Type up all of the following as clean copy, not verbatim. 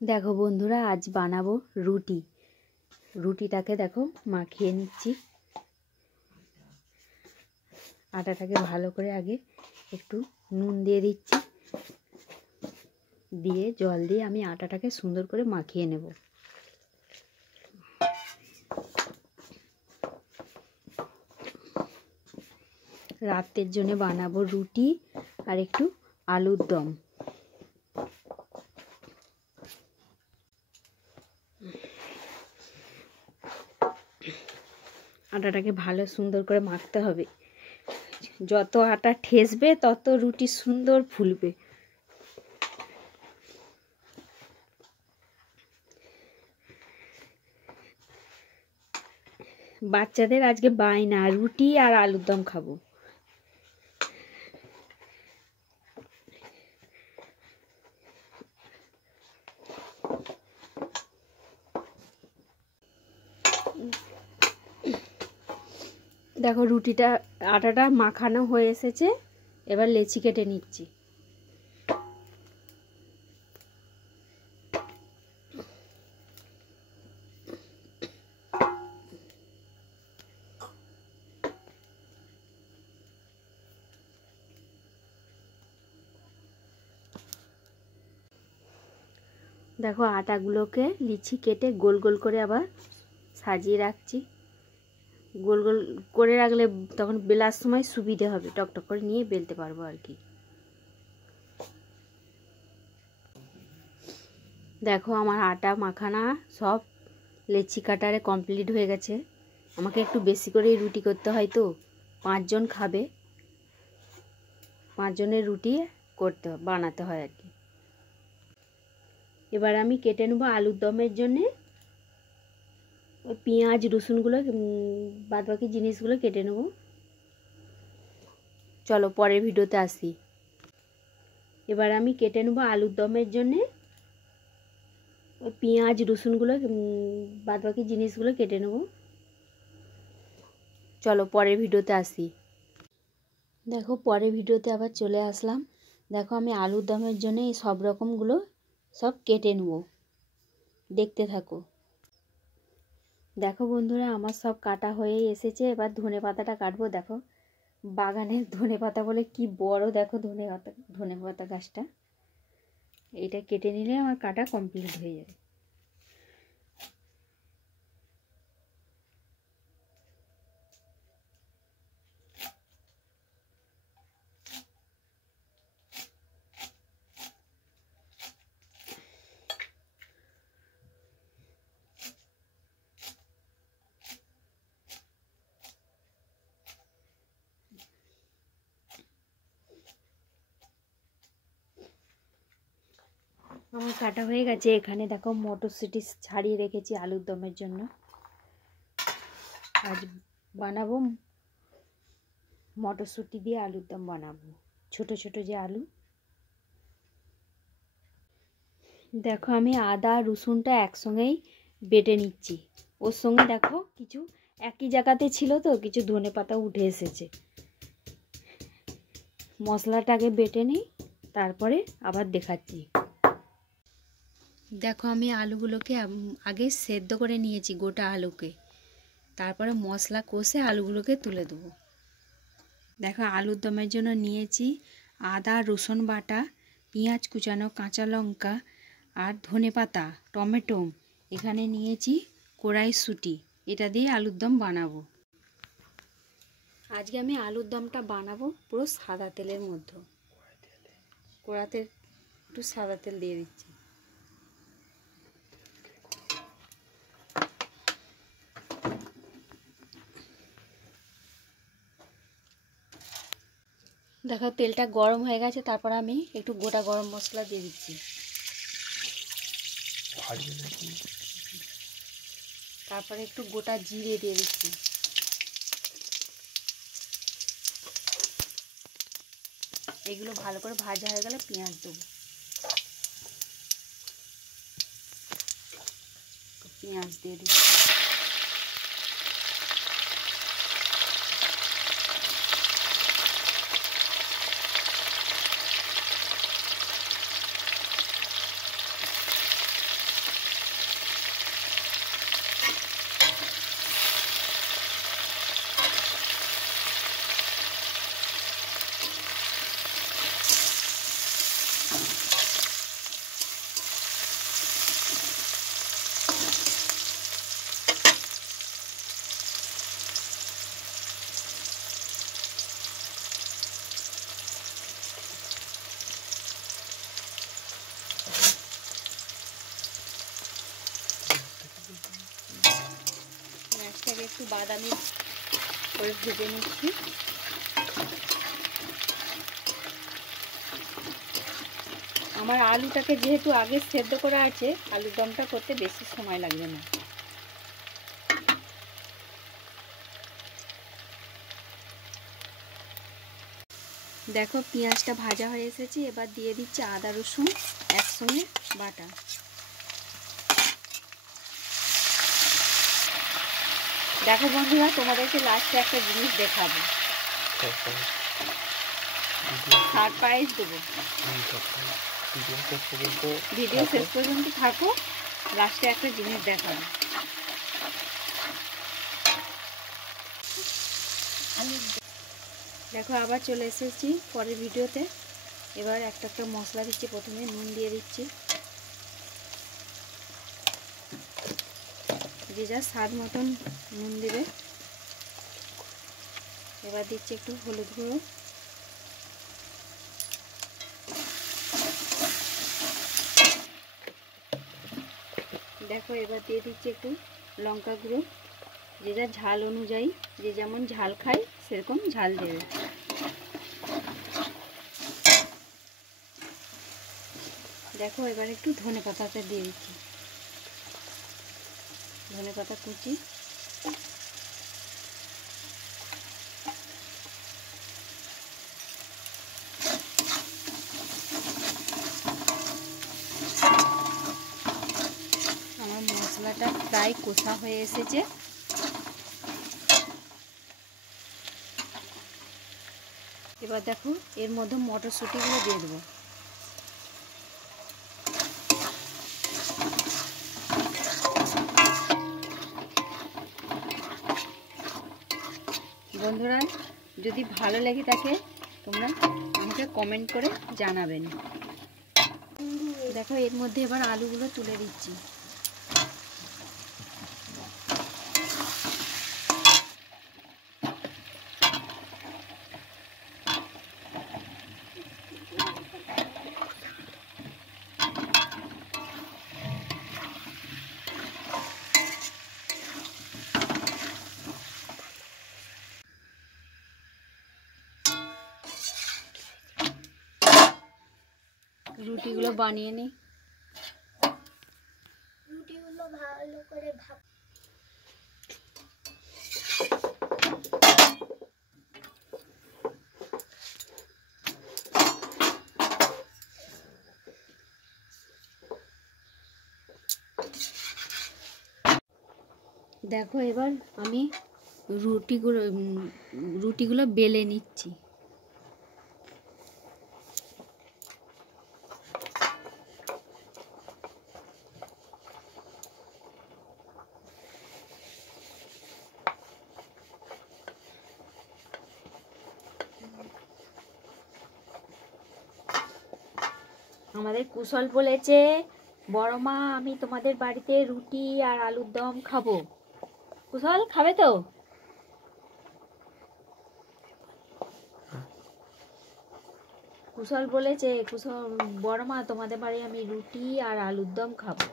দেখো বন্ধুরা, আজ বানাবো রুটি। রুটিটাকে দেখো মাখিয়ে নিচ্ছি। আটাটাকে ভালো করে আগে একটু নুন দিয়ে দিচ্ছি, দিয়ে জল দিয়ে আমি আটাটাকে সুন্দর করে মাখিয়ে নেব। রাতের জন্য বানাবো রুটি আর একটু আলুর দম। আটাটাকে ভালো সুন্দর করে মাখতে হবে। যত আটা ঠেসবে তত রুটি সুন্দর ফুলবে। বাচ্চাদের আজকে বায়না রুটি আর আলুর দম খাবো। দেখো আটাটা মাখানো হয়ে এসেছে, এবার লেচি কেটে নিচ্ছি। দেখো আটাগুলোকে লিচি কেটে গোল গোল করে আবার সাজিয়ে রাখছি। গোল গোল করে রাখলে তখন বেলার সময় সুবিধে হবে, টকটক করে নিয়ে বেলতে পারবো আর কি। দেখো আমার আটা মাখানা সব লেচি কাটারে কমপ্লিট হয়ে গেছে। আমাকে একটু বেশি করেই রুটি করতে হয়, তো 5 জন খাবে, 5 জনের রুটি বানাতে হয় আর কি। এবার আমি কেটে নেবো আলুর দমের জন্যে। ওই পেঁয়াজ রসুনগুলো বাদ বাকি জিনিসগুলো কেটে নেবো। চলো পরের ভিডিওতে আসি। এবার আমি কেটে নেবো আলুর দমের জন্যে। ওই পেঁয়াজ রসুনগুলো বাদ বাকি জিনিসগুলো কেটে নেবো। চলো পরের ভিডিওতে আসি। দেখো পরের ভিডিওতে আবার চলে আসলাম। দেখো আমি আলুর দমের জন্য এই সব রকমগুলো সব কেটে নেব, দেখতে থাকো। দেখো বন্ধুরা, আমার সব কাটা হয়ে এসেছে। এবার ধনে পাতাটা কাটবো। দেখো বাগানের ধনে পাতা বলে কি বড়, দেখো ধনে পাতা গাছটা। এটা কেটে নিলে আমার কাটা কমপ্লিট হয়ে যাবে। আমার কাটা হয়ে গেছে। এখানে দেখো মটরশুঁটি ছাড়িয়ে রেখেছি আলুর দমের জন্য। আজ বানাবো মটরশুঁটি দিয়ে আলুর দম বানাবো, ছোট ছোট যে আলু। দেখো আমি আদা রসুনটা একসঙ্গেই বেটে নিচ্ছি। ওর সঙ্গে দেখো কিছু একই জায়গাতে ছিল, তো কিছু ধনে পাতা উঠে এসেছে। মশলাটাকে বেটে নিই, তারপরে আবার দেখাচ্ছি। দেখো আমি আলুগুলোকে আগে সেদ্ধ করে নিয়েছি, গোটা আলুকে। তারপরে মশলা কষে আলুগুলোকে তুলে দেবো। দেখো আলুর দমের জন্য নিয়েছি আদা রসুন বাটা, পেঁয়াজ কুচানো, কাঁচা লঙ্কা আর ধনেপাতা, টমেটো। এখানে নিয়েছি কড়াইশুঁটি। এটা দিয়ে আলুর দম বানাবো। আজকে আমি আলুর দমটা বানাবো পুরো সাদা তেলের মধ্যে। কড়াতে একটু সাদা তেল দিয়ে দিচ্ছি। দেখো তেলটা গরম হয়ে গেছে। তারপর আমি একটু গোটা গরম মশলা দিয়ে দিচ্ছি। তারপরে একটু গোটা জিরে দিয়ে দিচ্ছি। এগুলো ভালো করে ভাজা হয়ে গেলে পেঁয়াজ দেবো। পেঁয়াজ দিয়ে দিচ্ছি। একটু বাদামি করে ভেজে নিচ্ছি। আমার আলুটাকে যেহেতু আগে সেদ্ধ করা আছে, আলুর দমটা করতে বেশি সময় লাগবে না। দেখো পেঁয়াজটা ভাজা হয়ে এসেছে, এবার দিয়ে দিচ্ছি আদা রসুন একসঙ্গে বাটা। দেখো বন্ধুরা, তোমাদেরকে লাস্টে একটা জিনিস দেখাবো, সারপ্রাইজ দেবো। ভিডিও শেষ পর্যন্ত থাকো, লাস্টে একটা জিনিস দেখাবো। দেখো আবার চলে এসেছি পরের ভিডিওতে। এবার একটা একটা মশলা দিচ্ছি। প্রথমে নুন দিয়ে দিচ্ছি, যে যা স্বাদ মতন নুন দেবে। এবার দিচ্ছি একটু হলুদ গুঁড়ো, দেখো এবার দিয়ে দিচ্ছি একটু লঙ্কা গুঁড়ো, যে যা ঝাল অনুযায়ী, যে যেমন ঝাল খায় সেরকম ঝাল দেবে। দেখো এবার একটু ধনে পাতাটা দিয়ে দিচ্ছি, ধনে পাতা কুচি। আমার মশলাটা প্রায় কষা হয়ে এসেছে। এবার দেখো এর মধ্যে মটরশুঁটিগুলো দিয়ে দেবো। বন্ধুরা, যদি ভালো লেগে থাকে তোমরা আমাকে কমেন্ট করে জানাবেন। দেখো এর মধ্যে এবার আলুগুলো তুলে দিচ্ছি। রুটিগুলো বানিয়ে নিই। রুটিগুলো ভালো করে ভাপ। দেখো এবার আমি রুটিগুলো বেলে নিচ্ছি। আমাদের কুশল বলেছে, বড় মা আমি তোমাদের বাড়িতে রুটি আর আলুর দম খাবো। কুশল খাবে তো? কুশল বলেছে, বড় মা তোমাদের বাড়ি আমি রুটি আর আলুর দম খাবো।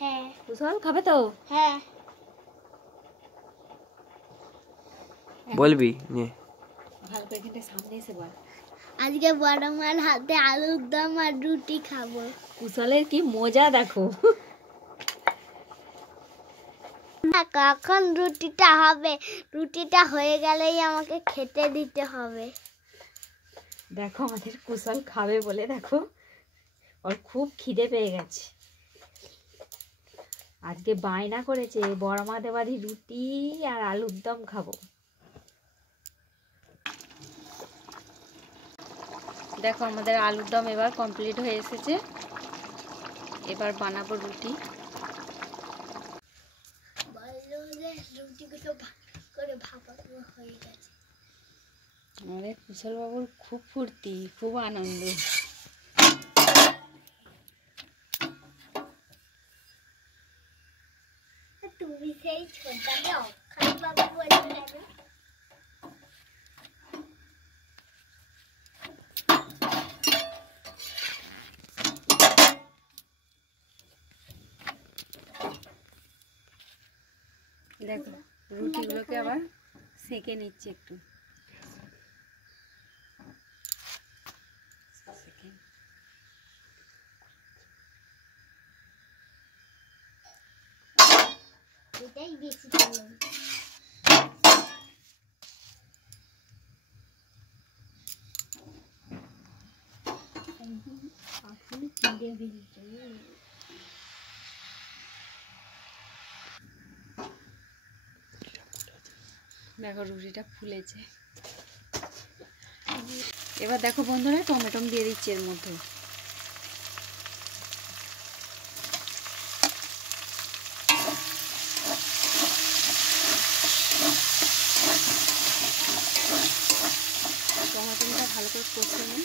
হ্যাঁ। কুশল খাবে তো? হ্যাঁ। বলবি নে, ভালো করে এখানটা সামনে এসে বল। আজকে বড় মার হাতে আলুর দম আর রুটি খাবো। কুশলের কি মজা দেখো। কখন রুটিটা হবে? রুটিটা হয়ে গেলেই আমাকে খেতে দিতে হবে। দেখো আমাদের কুশল খাবে বলে, দেখো ওর খুব খিদে পেয়ে গেছে। আজকে বায়না করেছে বড় মাদের বাড়ি রুটি আর আলুর দম খাবো। দেখো আমাদের আলুর দম এবার কমপ্লিট হয়ে এসেছে। এবার বানাবো রুটি। রুটিগুলো করে ভাপানো হয়ে গেছে। আমাদের কুশল বাবুর খুব ফুর্তি, খুব আনন্দ। তুমি সেই ছোটটাকে অক্ষয় বাবু বলে কেন? দেখো রুটিগুলোকে আবার সেঁকে নিচ্ছে একটু। এটাই বেশি ভালো। দেখো রুটিটা ফুলেছে। এবার দেখো বন্ধুরা টমেটো দিয়ে দিচ্ছি এর মধ্যে। টমেটোটা ভালো করে কষে নিই।